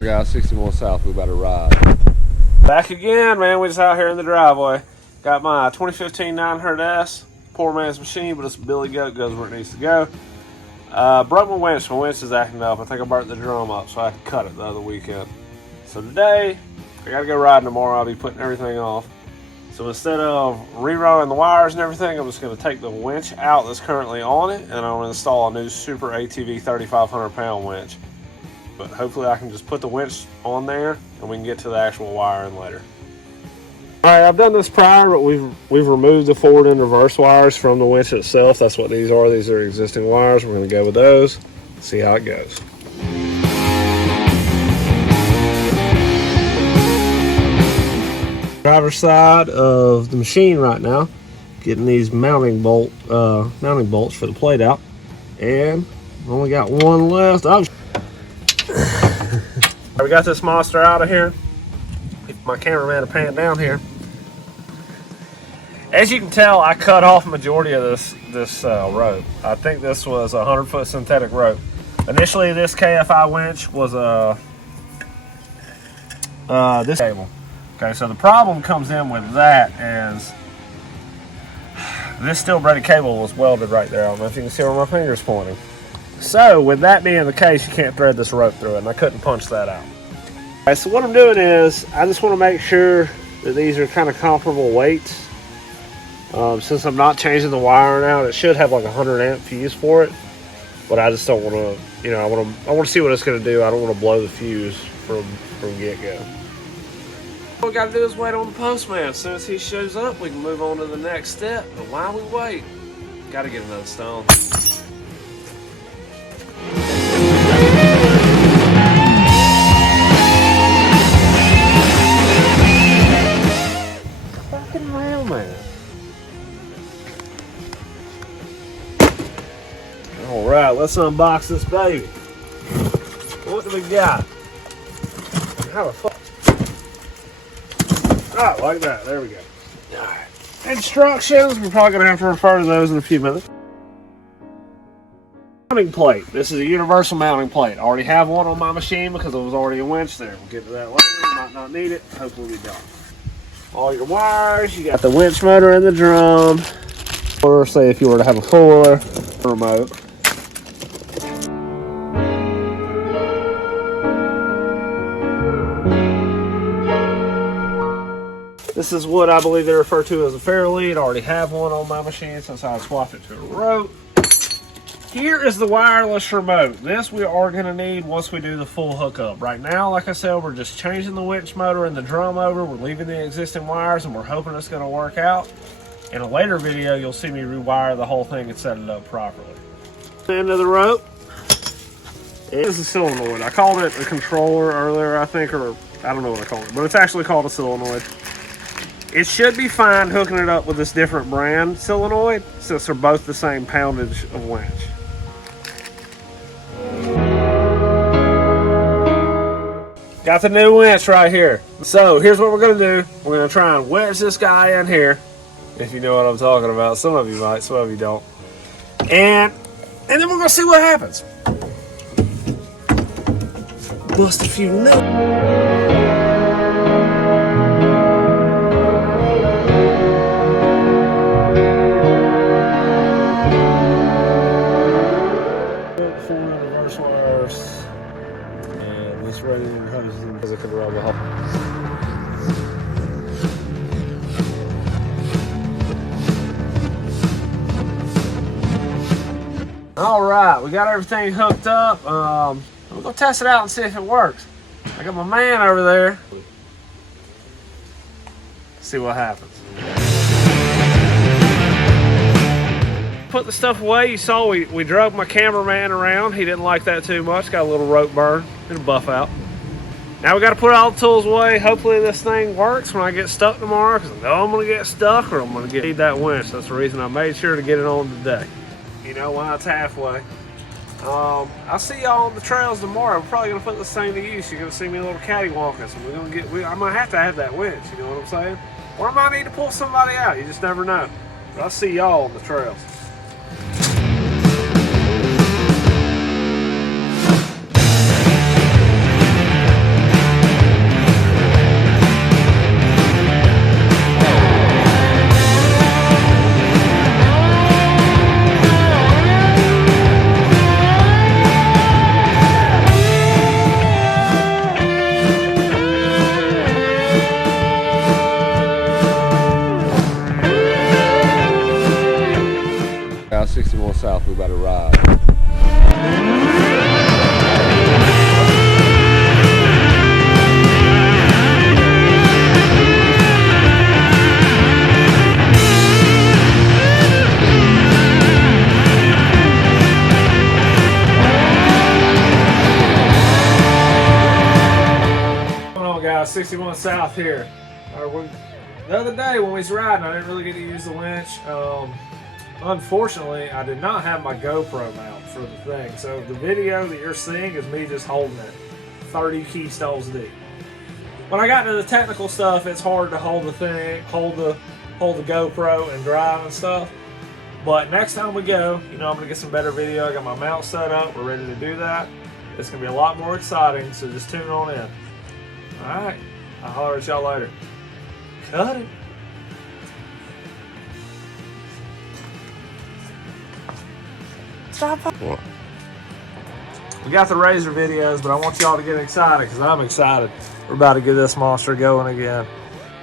Guys, 61 South, we about to ride. Back again, man. We just out here in the driveway. Got my 2015 900S. Poor man's machine, but it's a Billy Goat, goes where it needs to go. Broke my winch. My winch is acting up. I think I burnt the drum up, so I had to cut it the other weekend. So today, I gotta go riding tomorrow. I'll be putting everything off. So instead of re-rolling the wires and everything, I'm just gonna take the winch out that's currently on it, and I'm gonna install a new Super ATV 3,500 pound winch. But hopefully I can just put the winch on there and we can get to the actual wiring later. Alright, I've done this prior, but we've removed the forward and reverse wires from the winch itself. That's what these are. These are existing wires. We're going to go with those, see how it goes. Driver's side of the machine right now, getting these mounting bolts for the plate out, and only got one left. We got this monster out of here. If my cameraman to pan down here. As you can tell, I cut off majority of this rope. I think this was a 100-foot synthetic rope. Initially, this KFI winch was this cable. Okay, so the problem comes in with that is this steel braided cable was welded right there. I don't know if you can see where my finger's pointing. So, with that being the case, you can't thread this rope through it, and I couldn't punch that out. All right, so what I'm doing is, I just want to make sure that these are kind of comparable weights. Since I'm not changing the wiring out, it should have like a 100 amp fuse for it, but I just don't want to, you know, I want to see what it's going to do. I don't want to blow the fuse from get-go. All we got to do is wait on the postman. As soon as he shows up, we can move on to the next step. But while we wait, got to get another stone. Fucking mailman. All right, let's unbox this baby. What do we got? How the fuck? Oh, like that. There we go. All right. Instructions. We're probably gonna have to refer to those in a few minutes. Mounting plate. This is a universal mounting plate. I already have one on my machine because there was already a winch there. We'll get to that later. Might not need it. Hopefully we don't. All your wires. You got the winch motor and the drum. Or say if you were to have a full remote. This is what I believe they refer to as a fairlead. I already have one on my machine since I swapped it to a rope. Here is the wireless remote. This we are going to need once we do the full hookup. Right now, like I said, we're just changing the winch motor and the drum over. We're leaving the existing wires and we're hoping it's going to work out. In a later video, you'll see me rewire the whole thing and set it up properly. End of the rope. This is a solenoid. I called it a controller earlier, I think, or I don't know what I called it, but it's actually called a solenoid. It should be fine hooking it up with this different brand solenoid since they're both the same poundage of winch. Got the new winch right here. So here's what we're gonna do. We're gonna try and wedge this guy in here. If you know what I'm talking about. Some of you might, some of you don't. And then we're gonna see what happens. Bust a few nuts. All right, we got everything hooked up. We're gonna test it out and see if it works. I got my man over there. See what happens. Put the stuff away. You saw we drug my cameraman around. He didn't like that too much. Got a little rope burn. It'll buff out. Now we got to put all the tools away. Hopefully this thing works when I get stuck tomorrow, because I know I'm going to get stuck or I'm going to need that winch. That's the reason I made sure to get it on today. You know, while it's halfway. I'll see y'all on the trails tomorrow. We're probably going to put this thing to use. You're going to see me a little catty-walking. So I might have to have that winch, you know what I'm saying? Or I might need to pull somebody out. You just never know. But I'll see y'all on the trails. 61 South here. The other day when we was riding, I didn't really get to use the winch. Unfortunately, I did not have my GoPro mount for the thing. So the video that you're seeing is me just holding it 30 keystones deep. When I got to the technical stuff, it's hard to hold the thing, hold the GoPro and drive and stuff. But next time we go, you know, I'm gonna get some better video. I got my mount set up. We're ready to do that. It's gonna be a lot more exciting. So just tune on in. All right, I'll holler at y'all later. Cut it. Stop. We got the Razor videos, but I want y'all to get excited because I'm excited. We're about to get this monster going again.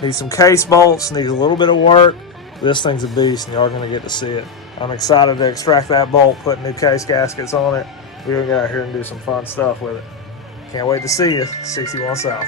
Needs some case bolts, needs a little bit of work. This thing's a beast and y'all are gonna get to see it. I'm excited to extract that bolt, put new case gaskets on it. We're gonna get out here and do some fun stuff with it. Can't wait to see you, 61 South.